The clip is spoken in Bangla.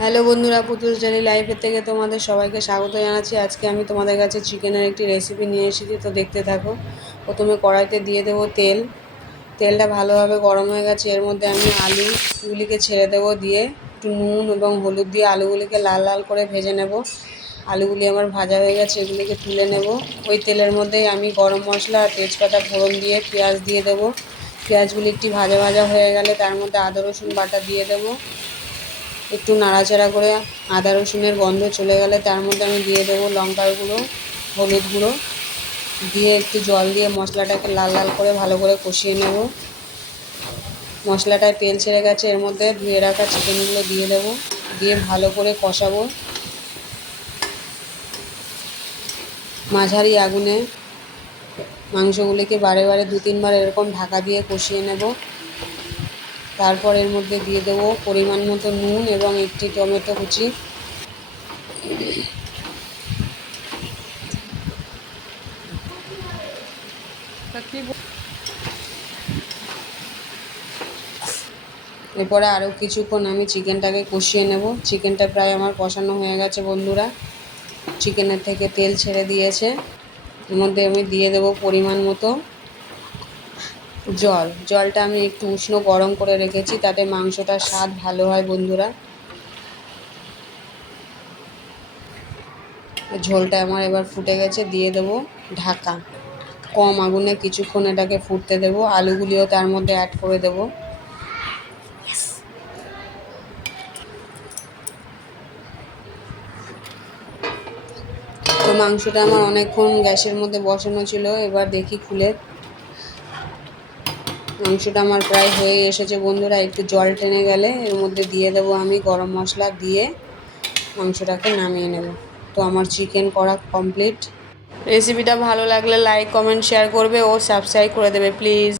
হ্যালো বন্ধুরা, পুতুল ডেলি লাইফের থেকে তোমাদের সবাইকে স্বাগত জানাচ্ছি। আজকে আমি তোমাদের কাছে চিকেনের একটি রেসিপি নিয়ে এসেছি, তো দেখতে থাকো। প্রথমে কড়াইতে দিয়ে দেবো তেল। তেলটা ভালোভাবে গরম হয়ে গেছে, এর মধ্যে আমি আলুগুলিকে ছেড়ে দেবো, দিয়ে একটু নুন এবং হলুদ দিয়ে আলুগুলিকে লাল লাল করে ভেজে নেব। আলুগুলি আমার ভাজা হয়ে গেছে, এগুলিকে তুলে নেব। ওই তেলের মধ্যেই আমি গরম মশলা আর তেজপাতা ফোড়ন দিয়ে পেঁয়াজ দিয়ে দেবো। পেঁয়াজগুলি একটি ভাজা ভাজা হয়ে গেলে তার মধ্যে আদা রসুন বাটা দিয়ে দেবো। একটু নাড়াচাড়া করে আদা রসুনের গন্ধ চলে গেলে তার মধ্যে আমি দিয়ে দেবো লঙ্কার গুঁড়ো, হলুদ গুঁড়ো দিয়ে একটু জল দিয়ে মশলাটাকে লাল লাল করে ভালো করে কষিয়ে নেব। মশলাটায় তেল ছেড়ে গেছে, এর মধ্যে ধুয়ে রাখা চিকেনগুলো দিয়ে দেবো, দিয়ে ভালো করে কষাবো। মাঝারি আগুনে মাংসগুলিকে বারে বারে 2-3 বার এরকম ঢাকা দিয়ে কষিয়ে নেব। তারপর এর মধ্যে দিয়ে দেবো পরিমাণ মতো নুন এবং একটি টমেটো কুচি। এরপরে আরও কিছুক্ষণ আমি চিকেনটাকে কষিয়ে নেব। চিকেনটা প্রায় আমার কষানো হয়ে গেছে বন্ধুরা, চিকেনের থেকে তেল ছেড়ে দিয়েছে। এর মধ্যে আমি দিয়ে দেব পরিমাণ মতো জলটা আমি একটু উষ্ণ গরম করে রেখেছি, তাতে মাংসটার স্বাদ ভালো হয় বন্ধুরা। ঝোলটা আমার এবার ফুটে গেছে, দিয়ে দেবো ঢাকা। কম আগুনে কিছুক্ষণ এটাকে ফুটতে দেবো। আলুগুলিও তার মধ্যে অ্যাড করে দেবো। তো মাংসটা আমার অনেকক্ষণ গ্যাসের মধ্যে বসানো ছিল, এবার দেখি খুলে। মাংসটা আমার প্রায় হয়ে এসেছে বন্ধুরা। একটু জল টেনে গেলে এর মধ্যে দিয়ে দেবো আমি গরম মশলা, দিয়ে মাংসটাকে নামিয়ে নেব। তো আমার চিকেন করা কমপ্লিট। রেসিপিটা ভালো লাগলে লাইক, কমেন্ট, শেয়ার করবে ও সাবস্ক্রাইব করে দেবে প্লিজ।